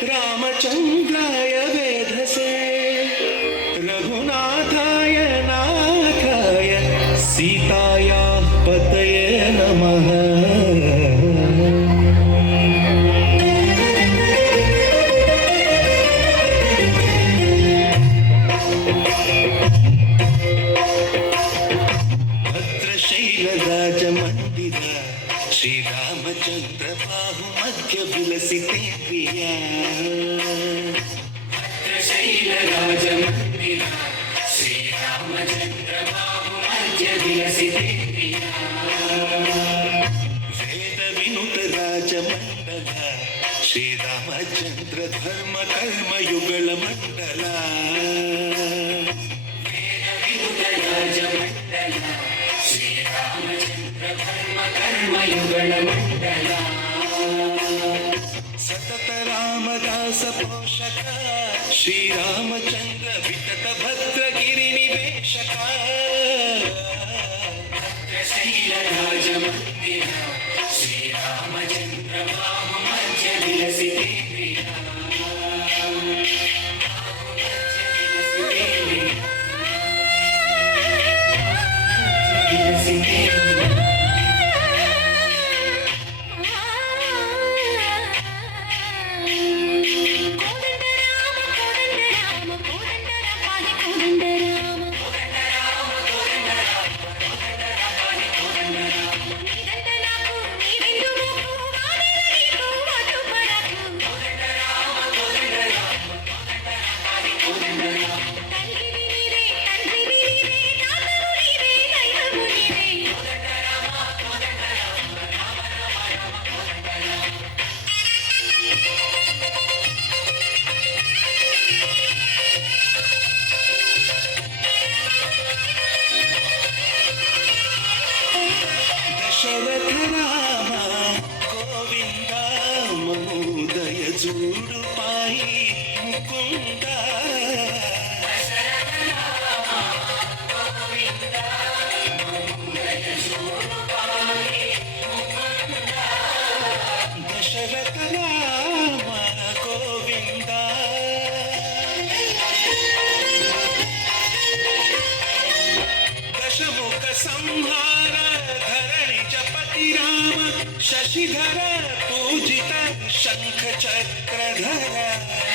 रामचन्द्राय वेधसे रघुनाथाय नाथाय सीतायाः पतये नमः। भद्रशैलराजमन्दिर श्रीरामचन्द्र बाहुमध्य विलसिते प्रिया। भद्रशैलराजमन्दिर श्रीरामचन्द्र बाहुमध्य विलसिते प्रिया। वेदविनुत राजमण्डल श्रीरामचन्द्र धर्म कर्म युगल मण्डल। वेदविनुत राजमण्डल श्रीरामचन्द्र धर्म कर्म युगल मण्डल। सतत रामदास पोषक श्रीरामचन्द्र वितत भद्रगिरि निवेशक। भद्रशैलराजमन्दिर श्रीरामचन्द्र बाहुमध्य विलसिते प्रिया। दशरथ राम गोविंद महोदय जूडु पाई मुकुंद। दशरथ राम गोविंद महोदय जूडु पाई मुकुंद। दशरथ राम गोविंद। दशमुख संहार धरणि जपति राम शशिधर पूजित शंख चक्रधर।